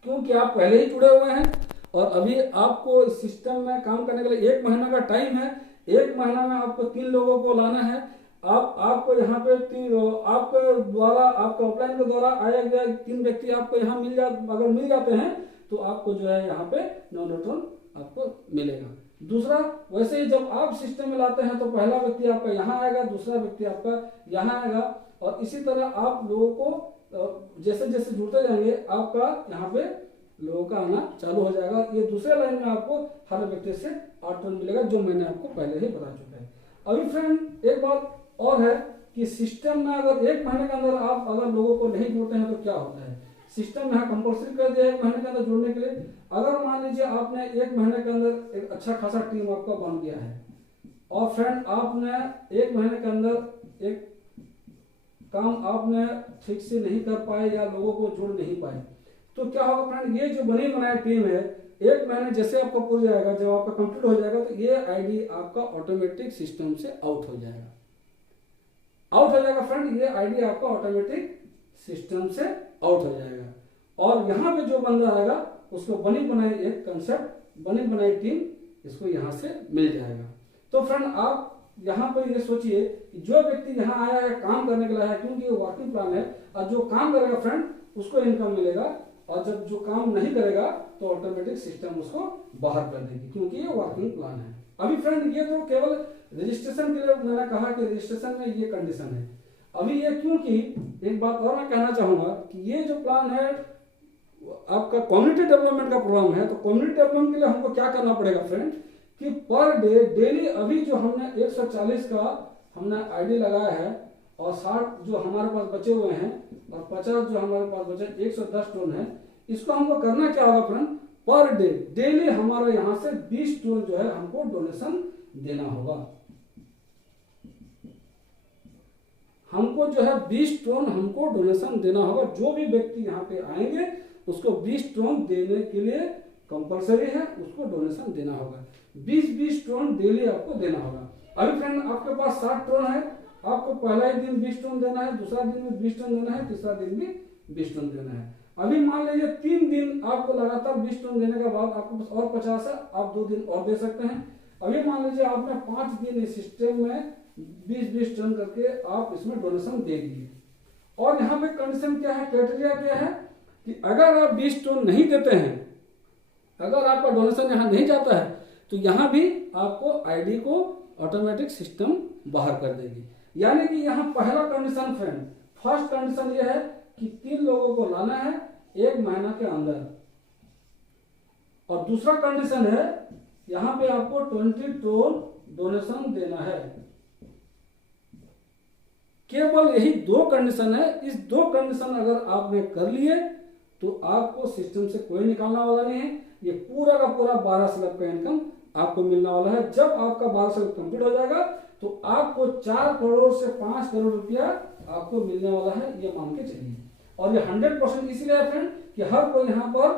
क्योंकि आप पहले ही जुड़े हुए हैं, और अभी आपको इस सिस्टम में काम करने के लिए 1 महीना का टाइम है। 1 महीना में आपको 3 लोगों को लाना है। आपको यहाँ पे आपके द्वारा, आपके ऑफलाइन के द्वारा आया गया 3 व्यक्ति आपको यहाँ अगर मिल जाते हैं, तो आपको जो है यहाँ पे 9 ट्रोन आपको मिलेगा। दूसरा, वैसे ही जब आप सिस्टम में लाते हैं, तो पहला व्यक्ति आपका यहाँ आएगा, दूसरा व्यक्ति आपका यहाँ आएगा। और इसी तरह आप लोगों को जैसे जैसे जुड़ते जाएंगे, आपका यहाँ पे लोगों का आना चालू हो जाएगा। ये दूसरे लाइन में आपको हर व्यक्ति से 8 ट्रोन मिलेगा, जो मैंने आपको पहले ही बता चुका है। अभी फ्रेंड एक बात और है कि सिस्टम में अगर 1 महीने के अंदर आप अगर लोगों को नहीं जुड़ते हैं, तो क्या होता है। सिस्टम में कंपल्सरी कर दिया 1 महीने के अंदर जुड़ने के लिए। अगर मान लीजिए आपने 1 महीने के अंदर एक अच्छा खासा टीम आपका बन गया है, और फ्रेंड आपने 1 महीने के अंदर एक काम आपने ठीक से नहीं कर पाए, या लोगों को जोड़ नहीं पाए, तो क्या होगा फ्रेंड, ये जो बनी बनाई टीम है, 1 महीने जैसे आपको पूरा जाएगा, जब आपका कंप्लीट हो जाएगा, तो ये आईडी आपका ऑटोमेटिक सिस्टम से आउट हो जाएगा। फ्रेंड, ये आईडी आपका ऑटोमेटिक सिस्टम से आउट हो जाएगा। और यहाँ पे जो बंदा आएगा, उसको बनी बनाई एक कंसेप्ट, बनी बनाई टीम इसको यहाँ से मिल जाएगा। तो फ्रेंड, आप यहाँ पर ये सोचिए कि जो व्यक्ति यहाँ आया है काम करने के लिए है, क्योंकि ये वर्किंग प्लान है, और जो काम करेगा फ्रेंड उसको इनकम मिलेगा, और जब जो काम नहीं करेगा तो ऑटोमेटिक सिस्टम उसको बाहर कर देगी, क्योंकि ये वर्किंग प्लान है। अभी फ्रेंड ये तो केवल रजिस्ट्रेशन के लिए मैंने कहा कि रजिस्ट्रेशन में ये कंडीशन है। अभी ये क्योंकि एक बात और मैं कहना चाहूंगा कि ये जो प्लान है आपका कम्युनिटी डेवलपमेंट का प्रोग्राम है, तो कम्युनिटी डेवलपमेंट के लिए हमको क्या करना पड़ेगा फ्रेंड कि पर डे डेली अभी जो हमने 140 का हमने आईडी लगाया है और 60 जो हमारे पास बचे हुए हैं और 50 जो हमारे पास बचे 110 टोन है, इसको हमको करना क्या होगा फ्रेंड, पर डे डेली हमारा यहाँ से 20 टोन जो है हमको डोनेशन देना होगा। हमको जो है 20 टोन हमको डोनेशन देना होगा। जो भी व्यक्ति यहाँ पे आएंगे उसको 20 टोन देने के लिए कंपलसरी है, उसको डोनेशन देना होगा। 20-20 टोन डेली आपको देना होगा। अभी फ्रेंड आपके पास 60 टोन है, आपको पहला ही दिन 20 टोन देना है, दूसरा दिन में 20 टोन देना है, तीसरा दिन भी 20 टोन देना है। अभी मान लीजिए 3 दिन आपको लगातार 20 टोन देने के बाद आपके पास और 50 है, आप 2 दिन और दे सकते हैं। अभी मान लीजिए आपने 5 दिन इस सिस्टम में 20-20 टन करके आप इसमें डोनेशन दे दिए। और यहाँ पे कंडीशन क्या है, क्राइटेरिया क्या है कि अगर आप 20 टन नहीं देते हैं, अगर आपका डोनेशन यहाँ नहीं जाता है, तो यहाँ भी आपको आईडी को ऑटोमेटिक सिस्टम बाहर कर देगी। यानी कि यहाँ पहला कंडीशन फ्रेंड, फर्स्ट कंडीशन ये है कि 3 लोगों को लाना है 1 महीना के अंदर, और दूसरा कंडीशन है यहाँ पे आपको 20 टोन डोनेशन देना है। केवल यही 2 कंडीशन है। इस 2 कंडीशन अगर आपने कर लिए तो आपको सिस्टम से कोई निकालना वाला नहीं है। ये पूरा का पूरा 12 स्लैब का इनकम आपको मिलने वाला है। जब आपका 12 स्लैब कंप्लीट हो जाएगा तो आपको 4 करोड़ से 5 करोड़ रुपया आपको मिलने वाला है, ये मान के चलिए। और ये 100% इसीलिए है फ्रेंड कि हर कोई यहाँ पर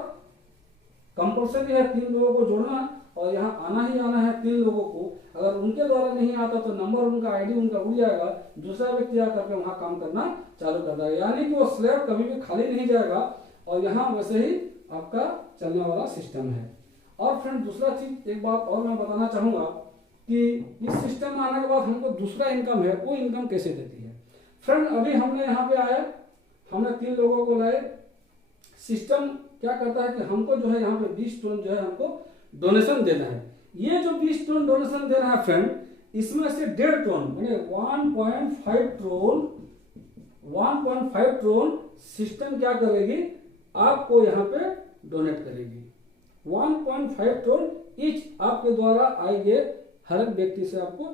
कंपल्सरी है 3 लोगों को जोड़ना, और यहाँ आना ही आना है 3 लोगों को। अगर उनके द्वारा नहीं आता तो नंबर उनका आईडी उनका उड़ जाएगा, दूसरा व्यक्ति आकर के वहां काम करना चालू कर देगा। यानी कि वो स्लैब कभी भी खाली नहीं जाएगा, और यहाँ वैसे ही आपका चलने वाला सिस्टम है। और फ्रेंड दूसरा चीज एक बात और मैं बताना चाहूंगा कि इस सिस्टम में आने के बाद हमको दूसरा इनकम है, वो इनकम कैसे देती है फ्रेंड। अभी हमने यहाँ पे आया, हमने 3 लोगों को लाए, सिस्टम क्या करता है कि हमको जो है यहाँ पे 20 टन जो है हमको डोनेशन देना है। ये जो 20 टन डोनेशन देना है फ्रेंड, इसमें से 1.5 टन यानी 1.5 टन सिस्टम क्या करेगी, आपको यहाँ पे डोनेट करेगी। 1.5 टन ईच आपके द्वारा आएंगे, हर एक व्यक्ति से आपको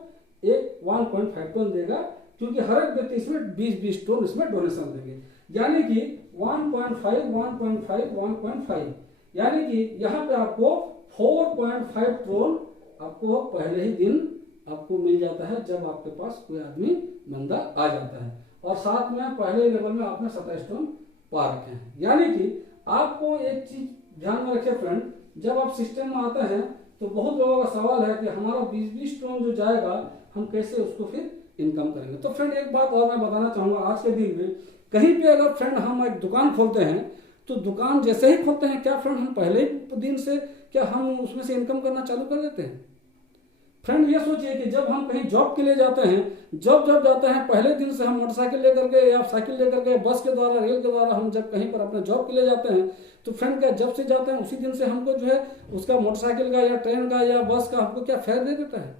एक 1.5 टन देगा, क्योंकि हर एक व्यक्ति इसमें 20-20 टन इसमें डोनेशन देंगे। यानी कि 1.5 यानी कि यहाँ पे आपको 4.5 टन आपको पहले ही दिन आपको मिल जाता है, जब आपके पास कोई आदमी बंदा आ जाता है। और साथ में पहले लेवल में आपने 27 टन पा रखे हैं। यानी कि आपको एक चीज ध्यान में रखिए फ्रेंड, जब आप सिस्टम में आते हैं तो बहुत लोगों का सवाल है कि हमारा 20-20 टन जो जाएगा हम कैसे उसको फिर इनकम करेंगे। तो फ्रेंड एक बात और मैं बताना चाहूंगा, आज के दिन में कहीं भी अगर फ्रेंड हम एक दुकान खोलते हैं तो दुकान जैसे ही खोलते हैं, क्या फ्रेंड हम पहले दिन से क्या हम उसमें से इनकम करना चालू कर देते हैं? फ्रेंड ये सोचिए कि जब हम कहीं जॉब के लिए जाते हैं, जब जाते हैं पहले दिन से हम मोटरसाइकिल लेकर के या साइकिल लेकर के बस के द्वारा रेल के द्वारा हम जब कहीं पर अपने जॉब के लिए जाते हैं, तो फ्रेंड क्या जब से जाते हैं उसी दिन से हमको जो है उसका मोटरसाइकिल का या ट्रेन का या बस का हमको क्या फेयर दे देता है?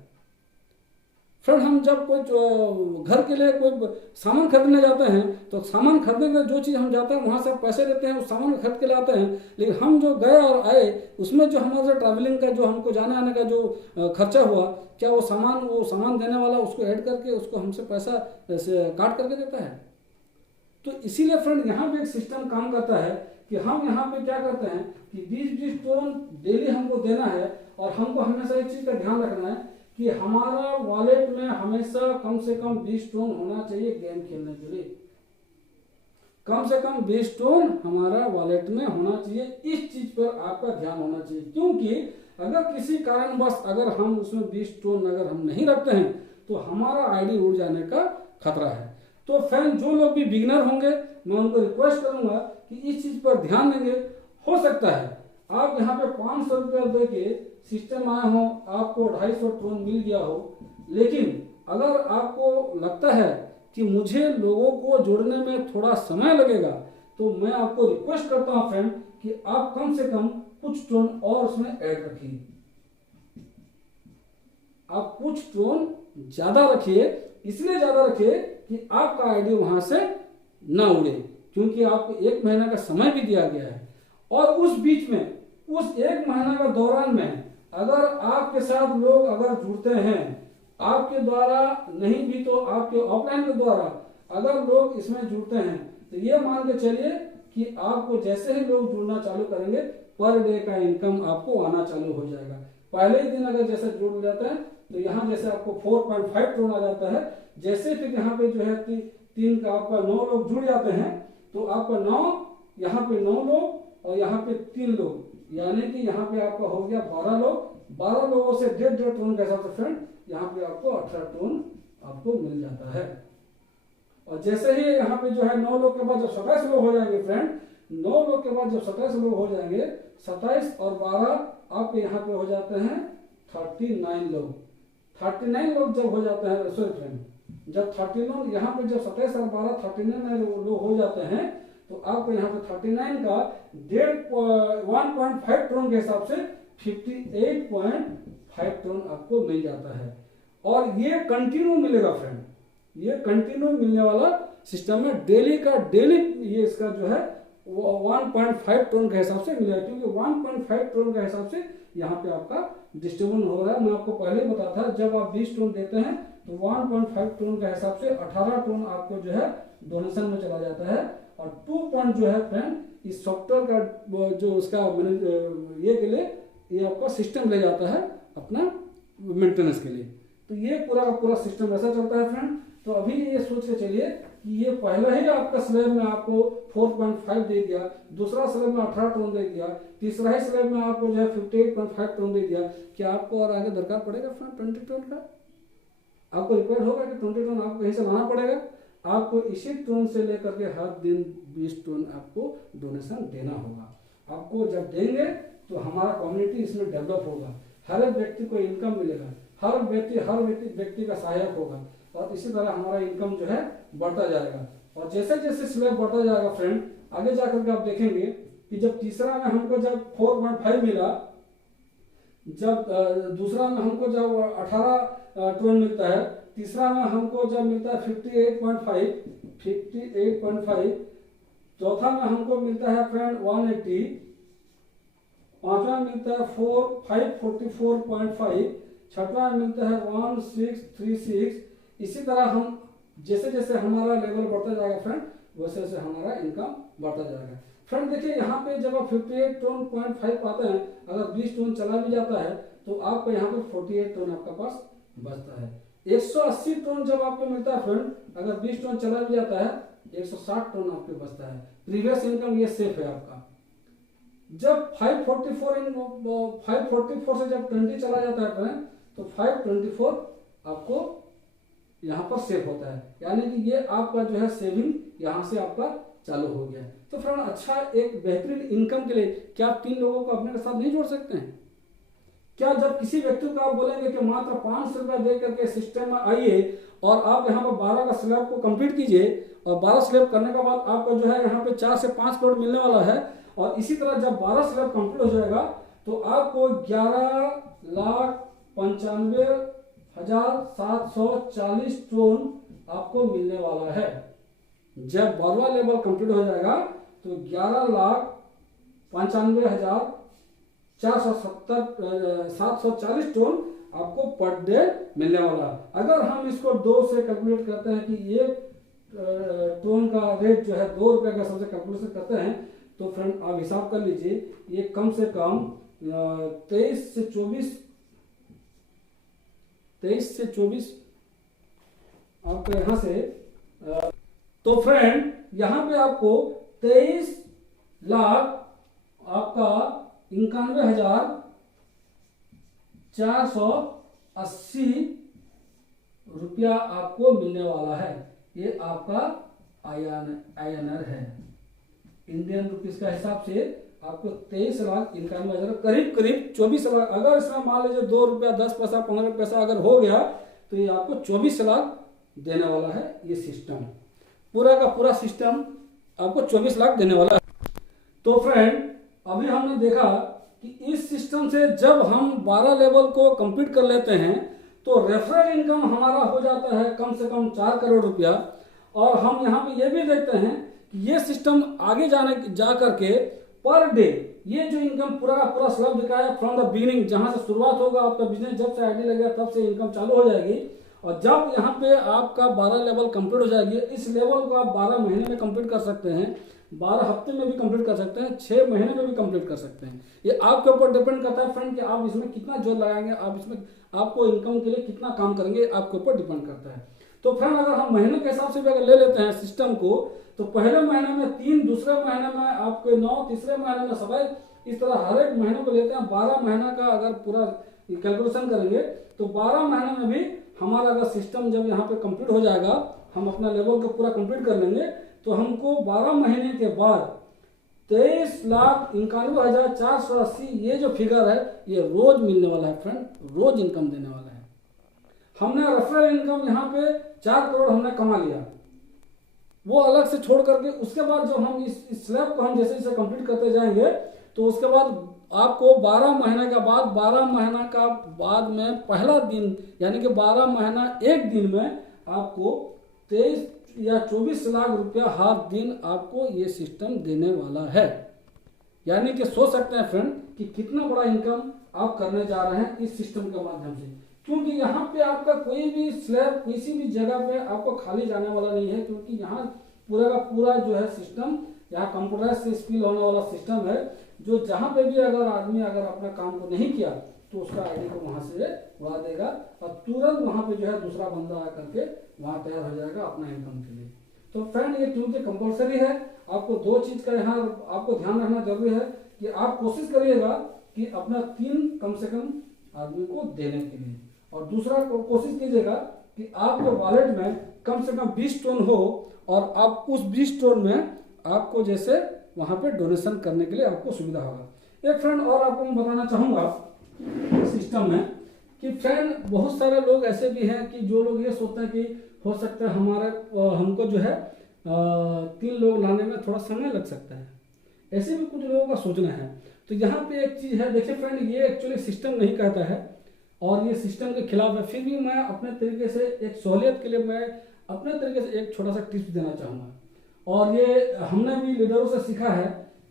फ्रेंड हम जब कोई घर के लिए कोई सामान खरीदने जाते हैं तो सामान खरीदने के लिए जो चीज़ हम जाते हैं वहाँ से पैसे देते हैं, उस सामान खरीद के लाते हैं, लेकिन हम जो गए और आए उसमें जो हमारे ट्रैवलिंग का जो हमको जाने आने का जो खर्चा हुआ, क्या वो सामान देने वाला उसको ऐड करके उसको हमसे पैसा काट करके देता है? तो इसीलिए फ्रेंड यहाँ भी एक सिस्टम काम करता है कि हम यहाँ पे क्या करते हैं कि 20-20 टन डेली हमको देना है, और हमको हमेशा एक चीज़ का ध्यान रखना है कि हमारा वॉलेट में हमेशा कम से कम 20 टन होना चाहिए गेम खेलने के लिए। कम से कम 20 टन हमारा वॉलेट में होना चाहिए। इस चीज पर आपका ध्यान होना चाहिए, क्योंकि अगर किसी कारणवश अगर हम उसमें 20 टन अगर हम नहीं रखते हैं तो हमारा आईडी उड़ जाने का खतरा है। तो फ्रेंड जो लोग भी बिगिनर होंगे मैं उनको रिक्वेस्ट करूंगा कि इस चीज पर ध्यान देंगे। हो सकता है आप यहाँ पे 500 रुपया दे के सिस्टम आए हो, आपको 250 टन मिल गया हो, लेकिन अगर आपको लगता है कि मुझे लोगों को जोड़ने में थोड़ा समय लगेगा, तो मैं आपको रिक्वेस्ट करता हूं फ्रेंड कि आप कम से कम कुछ टोन और उसमें ऐड रखिए। आप कुछ टोन ज्यादा रखिए, इसलिए ज्यादा रखिए कि आपका आईडी वहां से ना उड़े, क्योंकि आपको 1 महीना का समय भी दिया गया है। और उस बीच में, उस 1 महीना का दौरान में अगर आपके साथ लोग अगर जुड़ते हैं, आपके द्वारा नहीं भी तो आपके ऑफलाइन के द्वारा अगर लोग इसमें जुड़ते हैं, तो ये मान के चलिए कि आपको जैसे ही लोग जुड़ना चालू करेंगे, पर डे का इनकम आपको आना चालू हो जाएगा। पहले ही दिन अगर जैसे जुड़ जाते हैं तो यहाँ जैसे आपको 4.5 टोन आ जाता है। जैसे फिर यहाँ पे जो है 3 का आपका 9 लोग जुड़ जाते हैं, तो आपका 9, यहाँ पे 9 लोग और यहाँ पे 3 लोग, यानी कि यहाँ पे आपका हो गया 12 लोग। 12 लोगों से 1.5 टोन के हिसाब से फ्रेंड यहाँ पे आपको 18 टोन आपको मिल जाता है। और जैसे ही यहाँ पे जो है 9 लोग के बाद जब 27 लोग हो जाएंगे फ्रेंड, 9 लोग के बाद जब 27 लोग हो जाएंगे, 27 और 12 आपके यहाँ पे हो जाते हैं 39 लोग। 39 लोग जब हो जाते हैं, सॉरी फ्रेंड, जब 39 यहाँ पे जब 27 और 12 39 लोग हो जाते हैं, तो आपको यहाँ पे 39 का 1.5 टोन के हिसाब से 58.5 टोन आपको मिल जाता है। और ये कंटिन्यू मिलेगा फ्रेंड, ये कंटिन्यू मिलने वाला सिस्टम है। डेली का डेली ये इसका जो है वो 1.5 टोन के हिसाब से मिलेगा, क्योंकि 1.5 टोन के हिसाब से यहाँ पे आपका डिस्ट्रीब्यूशन हो रहा है। मैं आपको पहले ही बताया था, जब आप 20 टोन देते हैं तो 1.5 टोन के हिसाब से 18 टोन आपको जो है डोनेशन में चला जाता है। और 2 पॉइंट जो है फ्रेंड इस सॉफ्टवेयर का जो उसका ये के लिए ये आपका सिस्टम ले जाता है अपना मेंटेनेंस के लिए। तो ये पूरा का पूरा सिस्टम ऐसा चलता है फ्रेंड। तो अभी ये सोच के चलिए कि ये पहला ही आपका स्लैब में आपको 4.5 दे दिया, दूसरा स्लैब में 18 टोन दे दिया, तीसरा ही स्लैब में आपको जो है 58.5 टोन दे दिया। क्या आपको और आगे दरकार पड़ेगा फ्रेंड 20 टोन का? आपको रिक्वायर्ड होगा कि 20 टोन आपको कहीं से लाना पड़ेगा? आपको इसी टोन से लेकर के हर दिन 20 टोन आपको डोनेशन देना होगा। आपको जब देंगे तो हमारा कम्युनिटी इसमें डेवलप होगा, हर एक व्यक्ति को इनकम मिलेगा, हर व्यक्ति का सहायक होगा, और इसी तरह हमारा इनकम जो है बढ़ता जाएगा। और जैसे जैसे स्लैब बढ़ता जाएगा फ्रेंड, आगे जाकर के आप देखेंगे कि जब तीसरा में हमको जब 4.5 मिला, जब दूसरा में हमको जब 18 टोन मिलता है, तीसरा में हमको जब मिलता है 58.5, चौथा में हमको मिलता है फ्रेंड 180, पांचवा में मिलता है 544.5, छठवा में मिलता है 1636। इसी तरह हम जैसे जैसे हमारा लेवल बढ़ता जाएगा फ्रेंड, वैसे वैसे हमारा इनकम बढ़ता जाएगा। फ्रेंड देखिए यहाँ पे जब आप 58.5 पाते हैं, अगर 20 टोन चला भी जाता है तो आपको यहाँ पे 48 टोन आपका पास बचता है। 180 टोन जब आपको मिलता है फ्रेंड, अगर 20 टोन चला भी जाता है 160 टोन आपके बचता है। प्रीवियस इनकम ये सेफ है आपका। जब 544 से जब 20 चला जाता है फ्रेंड, तो 524 आपको यहाँ पर सेव होता है, यानी कि ये आपका जो है सेविंग यहाँ से आपका चालू हो गया। तो फ्रेंड अच्छा एक बेहतरीन इनकम के लिए क्या आप 3 लोगों को अपने के साथ नहीं जोड़ सकते हैं? क्या जब किसी व्यक्ति को आप बोलेंगे कि मात्र 500 रुपया दे करके सिस्टम में आइए और आप यहाँ पर 12 का स्लैब को कंप्लीट कीजिए, और 12 स्लैब करने के बाद आपको जो है यहाँ पे 4 से 5 करोड़ मिलने वाला है। और इसी तरह जब 12 स्लैब कंप्लीट हो जाएगा तो आपको 11,95,740 टोन आपको मिलने वाला है। जब 12वां लेवल कंप्लीट हो जाएगा तो 11,95,740 टोन आपको पर डे मिलने वाला। अगर हम इसको 2 से कैलकुलेट करते हैं कि एक टोन का रेट जो है 2 रुपए का सबसे कैलकुलेशन करते हैं, तो फ्रेंड आप हिसाब कर लीजिए ये कम से कम 23 से 24 आपको यहाँ से तो फ्रेंड यहाँ पे आपको 23 लाख आपका 91,480 रुपया आपको मिलने वाला है। ये आपका INR है, इंडियन रुपीस का हिसाब से आपको 23,91,000 करीब 24 लाख। अगर इसमें मान लीजिए 2 रुपया 10 पैसा 15 पैसा अगर हो गया तो ये आपको 24 लाख देने वाला है ये सिस्टम। पूरा का पूरा सिस्टम आपको 24 लाख देने वाला है। तो फ्रेंड अभी हमने देखा कि इस सिस्टम से जब हम 12 लेवल को कंप्लीट कर लेते हैं तो रेफरल इनकम हमारा हो जाता है कम से कम 4 करोड़ रुपया। और हम यहाँ पे ये भी देखते हैं कि ये सिस्टम आगे जा करके पर डे ये जो इनकम पूरा का पूरा स्लैब दिखाया फ्रॉम द बिगिनिंग, जहाँ से शुरुआत होगा आपका बिजनेस, जब से आईडी लगेगा तब से इनकम चालू हो जाएगी। और जब यहाँ पे आपका 12 लेवल कंप्लीट हो जाएगी, इस लेवल को आप 12 महीने में कंप्लीट कर सकते हैं, 12 हफ्ते में भी कंप्लीट कर सकते हैं, 6 महीने में भी कंप्लीट कर सकते हैं। ये आपके ऊपर डिपेंड करता है फ्रेंड कि आप इसमें कितना जोर लगाएंगे, आप इसमें आपको इनकम के लिए कितना काम करेंगे, आपके ऊपर डिपेंड करता है। तो फ्रेंड अगर हम महीने के हिसाब से भी अगर ले लेते हैं सिस्टम को, तो पहले महीने में 3, दूसरे महीने में आपके 9, तीसरे महीने में 27, इस तरह हर एक महीने को लेते हैं। 12 महीना का अगर पूरा कैलकुलेशन करेंगे तो 12 महीने में भी हमारा अगर सिस्टम जब यहाँ पे कंप्लीट हो जाएगा, हम अपना लेवल को पूरा कंप्लीट कर लेंगे, तो हमको 12 महीने के बाद 23,91,480 ये जो फिगर है ये रोज मिलने वाला है फ्रेंड, रोज इनकम देने वाला है। हमने रेफरल इनकम यहाँ पे 4 करोड़ हमने कमा लिया, वो अलग से छोड़ करके उसके बाद जब हम इस स्लैब को हम जैसे जैसे कंप्लीट करते जाएंगे तो उसके बाद आपको 12 महीने के बाद 12 महीना का बाद में पहला दिन यानी कि 12 महीना एक दिन में आपको 23 या 24 लाख रुपया हर दिन आपको ये सिस्टम देने वाला है। यानी कि सोच सकते हैं फ्रेंड कि कितना बड़ा इनकम आप करने जा रहे हैं इस सिस्टम के माध्यम से, क्योंकि यहाँ पे आपका कोई भी स्लैब किसी भी जगह पे आपको खाली जाने वाला नहीं है, क्योंकि यहाँ पूरा का पूरा जो है सिस्टम यहाँ कंप्यूटर से स्किल होने वाला सिस्टम है, जो जहाँ पे भी अगर आदमी अगर अपना काम को नहीं किया तो उसका आईडी को वहां से उड़ा देगा और तुरंत वहां पे जो है दूसरा बंदा आकर के वहां तैयार हो जाएगा अपना इनकम के लिए। तो फ्रेंड ये क्योंकि कंपलसरी है, आपको 2 चीज का यहाँ आपको ध्यान रखना जरूरी है कि आप कोशिश करिएगा कि अपना 3 कम से कम आदमी को देने के लिए, और दूसरा कोशिश कीजिएगा कि आपके वॉलेट में कम से कम 20 टोन हो और आप उस 20 टोन में आपको जैसे वहां पे डोनेशन करने के लिए आपको सुविधा होगा। एक फ्रेंड और आपको मैं बताना चाहूंगा सिस्टम में कि फ्रेंड बहुत सारे लोग ऐसे भी हैं कि जो लोग ये सोचते हैं कि हो सकता है हमको जो है 3 लोग लाने में थोड़ा समय लग सकता है, ऐसे भी कुछ लोगों का सोचना है। तो यहाँ पे एक चीज है, देखिए फ्रेंड ये एक्चुअली सिस्टम नहीं कहता है और ये सिस्टम के खिलाफ है, फिर भी मैं अपने तरीके से एक सहूलियत के लिए मैं अपने तरीके से एक छोटा सा टिप्स देना चाहूँगा। और ये हमने भी लीडरों से सीखा है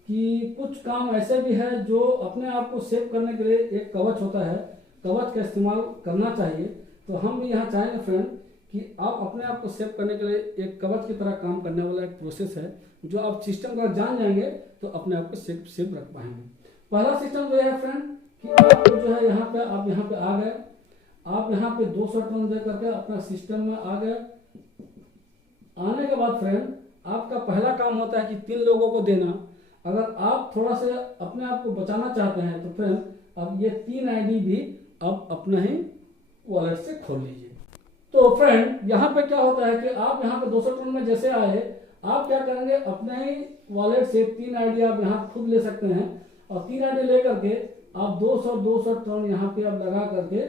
कि कुछ काम ऐसे भी है जो अपने आप को सेव करने के लिए एक कवच होता है, कवच का इस्तेमाल करना चाहिए। तो हम भी यहाँ चाहेंगे फ्रेंड कि आप अपने आप को सेव करने के लिए एक कवच की तरह काम करने वाला एक प्रोसेस है, जो आप सिस्टम का जान जाएंगे तो अपने आप को सेव रख पाएंगे। पहला सिस्टम जो है फ्रेंड कि आपको जो है यहाँ पे आप यहाँ पे आ गए, आप यहाँ पे 200 टन दे करके अपना सिस्टम में आ गए। आने के बाद फ्रेंड आपका पहला काम होता है कि 3 लोगों को देना। अगर आप थोड़ा सा अपने आप को बचाना चाहते हैं तो फ्रेंड अब ये 3 आईडी भी अब अपना ही वॉलेट से खोल लीजिए। तो फ्रेंड यहाँ पे क्या होता है कि आप यहाँ पे 200 टन में जैसे आए, आप क्या करेंगे अपने ही वॉलेट से 3 आईडी आप यहाँ खुद ले सकते हैं और 3 आईडी लेकर के आप 200 टन यहाँ पे आप लगा करके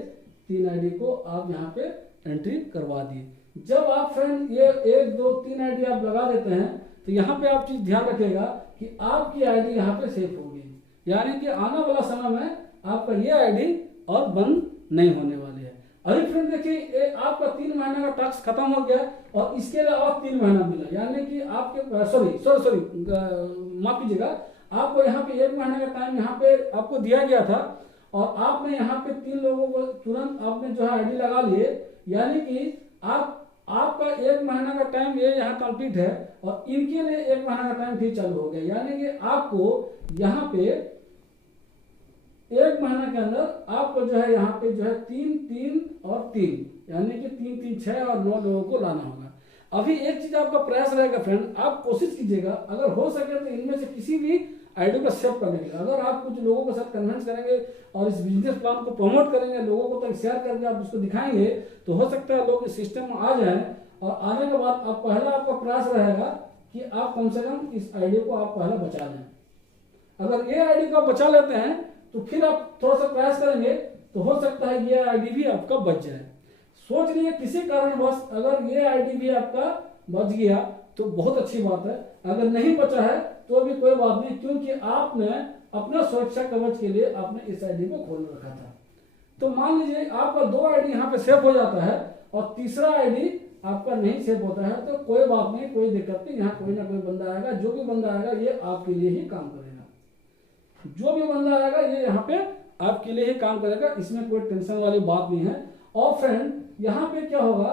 3 आईडी को आप यहाँ पे एंट्री करवा दिए। जब आप फ्रेंड ये 1, 2, 3 आईडी आप लगा देते हैं तो यहाँ पे आप चीज ध्यान रखिएगा कि आपकी आईडी यहाँ पे सेफ होगी, यानी कि आने वाला समय में आपका ये आईडी और बंद नहीं होने वाली है। अभी फ्रेंड देखिए आपका 3 महीने का टास्क खत्म हो गया और इसके लिए और 3 महीना मिला, यानी कि आपके सॉरी माफ कीजिएगा, आपको यहाँ पे 1 महीने का टाइम यहाँ पे आपको दिया गया था और आपने यहाँ पे 3 लोगों को तुरंत आपने जो है आईडी लगा लिए, यानी कि आपका 1 महीना का टाइम ये यहाँ कंप्लीट है और इनके लिए 1 महीना का टाइम फिर चालू हो गया, यानी कि आपको यहाँ पे 1 महीना के अंदर आपको जो है यहाँ पे जो है 3, 3 और 3 यानी कि 3, 3, 6 और 9 लोगों को लाना होगा। अभी एक चीज आपका प्रयास रहेगा फ्रेंड, आप कोशिश कीजिएगा अगर हो सके तो इनमें से किसी भी आईडी को सेव करने के लिए अगर आप कुछ लोगों के साथ कन्विंस करेंगे और इस बिजनेस प्लान को प्रमोट करेंगे, लोगों को तक शेयर करके आप उसको दिखाएंगे तो हो सकता है लोग इस सिस्टम में आ जाएं और आने के बाद आप पहला आपका प्रयास रहेगा कि आप कम से कम इस आईडी को आप पहले बचा लें। अगर ये आईडी को आप बचा लेते हैं तो फिर आप थोड़ा सा प्रयास करेंगे तो हो सकता है ये आईडी भी आपका बच जाए। सोच लीजिए किसी कारणवश अगर ये आईडी भी आपका बच गया तो बहुत अच्छी बात है, अगर नहीं बचा है तो भी कोई बात नहीं, क्योंकि आपने अपना सुरक्षा कवच के लिए आपने इस आईडी को खोल रखा था। तो मान लीजिए आपका 2 आईडी यहाँ पे सेव हो जाता है और तीसरा आईडी आपका नहीं सेव होता है, तो कोई बात नहीं, कोई दिक्कत नहीं, यहाँ कोई ना कोई बंदा आएगा, जो भी बंदा आएगा ये आपके लिए ही काम करेगा, जो भी बंदा आएगा ये यहाँ पे आपके लिए ही काम करेगा, इसमें कोई टेंशन वाली बात नहीं है। और फ्रेंड यहाँ पे क्या होगा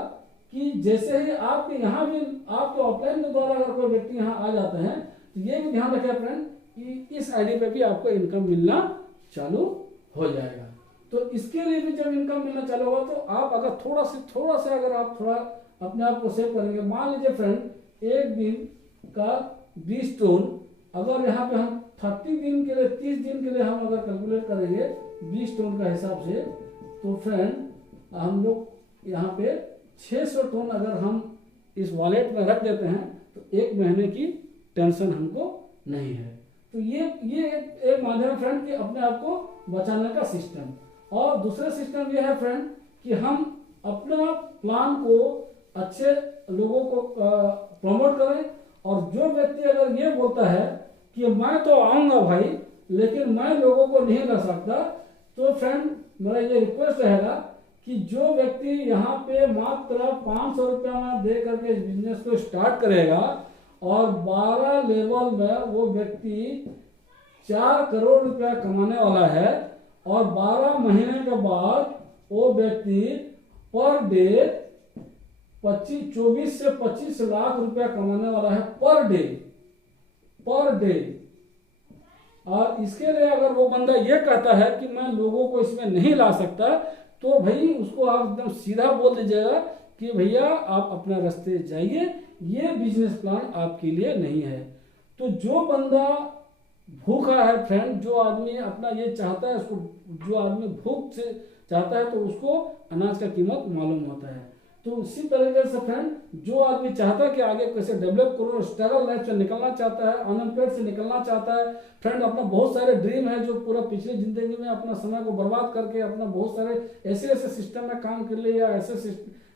कि जैसे ही आपके यहाँ भी आपके ऑफलाइन के द्वारा अगर कोई व्यक्ति यहाँ आ जाते हैं तो ये भी ध्यान रखें फ्रेंड कि इस आईडी पे भी आपको इनकम मिलना चालू हो जाएगा। तो इसके लिए भी जब इनकम मिलना चालू होगा तो आप अगर थोड़ा सा अगर आप थोड़ा अपने आप को सेव करेंगे, मान लीजिए फ्रेंड एक दिन का 20 टोन, अगर यहाँ पे हम 30 दिन के लिए 30 दिन के लिए हम अगर कैलकुलेट करेंगे 20 टोन का हिसाब से, तो फ्रेंड हम लोग यहाँ पे 600 टोन अगर हम इस वॉलेट में रख देते हैं तो एक महीने की टेंशन हमको नहीं है। तो ये एक माध्यम है फ्रेंड कि अपने आप को बचाने का सिस्टम। और दूसरा सिस्टम ये है फ्रेंड कि हम अपना प्लान को अच्छे लोगों को प्रमोट करें, और जो व्यक्ति अगर ये बोलता है कि मैं तो आऊंगा भाई लेकिन मैं लोगों को नहीं ला सकता, तो फ्रेंड मेरा ये रिक्वेस्ट रहेगा कि जो व्यक्ति यहाँ पे मात्र 500 रुपया में दे करके इस बिजनेस को स्टार्ट करेगा और 12 लेवल में वो व्यक्ति 4 करोड़ रुपया कमाने वाला है, और 12 महीने के बाद वो व्यक्ति पर डे 24 से 25 लाख रुपया कमाने वाला है पर डे। और इसके लिए अगर वो बंदा ये कहता है कि मैं लोगों को इसमें नहीं ला सकता, तो भाई उसको आप एकदम सीधा बोल दीजिएगा कि भैया आप अपना रास्ते जाइए, ये बिजनेस प्लान आपके लिए नहीं है। तो जो बंदा भूखा है फ्रेंड, जो आदमी अपना ये चाहता है, उसको जो आदमी भूख से चाहता है तो उसको अनाज का कीमत मालूम होता है। तो उसी तरीके से फ्रेंड जो आदमी चाहता है कि आगे कैसे डेवलप करूँ, स्ट्रगल लाइफ से निकलना चाहता है, अनएम्प्लॉयड से निकलना चाहता है फ्रेंड, अपना बहुत सारे ड्रीम है जो पूरा पिछले जिंदगी में अपना समय को बर्बाद करके अपना बहुत सारे ऐसे सिस्टम में काम कर लिया, या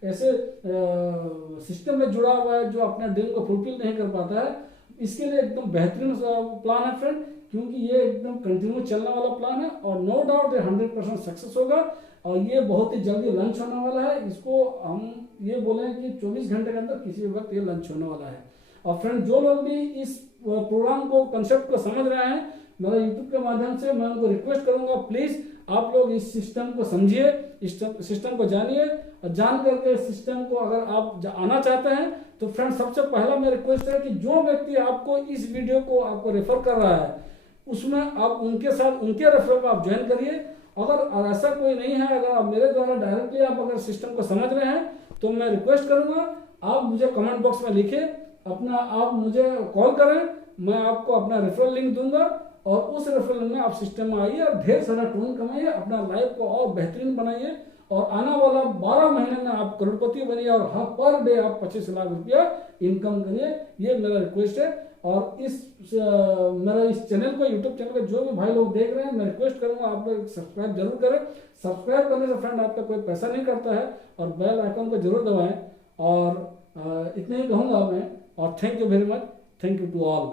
ऐसे सिस्टम में जुड़ा हुआ है जो अपना ड्रीम को फुलफिल नहीं कर पाता है, इसके लिए एकदम बेहतरीन प्लान है फ्रेंड, क्योंकि ये एकदम कंटिन्यू चलने वाला प्लान है और नो डाउट 100% सक्सेस होगा, और ये बहुत ही जल्दी लंच होने वाला है। इसको हम ये बोलें कि 24 घंटे के अंदर किसी वक्त ये लंच होने वाला है। और फ्रेंड जो लोग भी इस प्रोग्राम को कंसेप्ट को समझ रहे हैं, मेरा यूट्यूब के माध्यम से मैं उनको रिक्वेस्ट करूंगा प्लीज आप लोग इस सिस्टम को समझिए, इस सिस्टम को जानिए, और जान करके सिस्टम को अगर आप आना चाहते हैं तो फ्रेंड सबसे पहला मेरा रिक्वेस्ट है कि जो व्यक्ति आपको इस वीडियो को आपको रेफर कर रहा है उसमें आप उनके साथ उनके रेफरल में आप ज्वाइन करिए। अगर ऐसा कोई नहीं है, अगर आप मेरे द्वारा डायरेक्टली आप अगर सिस्टम को समझ रहे हैं तो मैं रिक्वेस्ट करूंगा आप मुझे कमेंट बॉक्स में लिखें, अपना आप मुझे कॉल करें, मैं आपको अपना रेफरल लिंक दूंगा और उस रेफरल में आप सिस्टम में आइए और ढेर सारा टोन कमाइए, अपना लाइफ को और बेहतरीन बनाइए, और आने वाला 12 महीने में आप करोड़पति बनिए और हर पर डे आप 25 लाख रुपया इनकम करिए। ये मेरा रिक्वेस्ट है। और मेरा इस चैनल को, यूट्यूब चैनल को जो भी भाई लोग देख रहे हैं, मैं रिक्वेस्ट करूंगा आप लोग सब्सक्राइब जरूर करें। सब्सक्राइब करने से फ्रेंड आपका कोई पैसा नहीं करता है, और बेल आइकन को जरूर दबाएं। और इतना ही कहूंगा मैं, और thank you very much, thank you to all.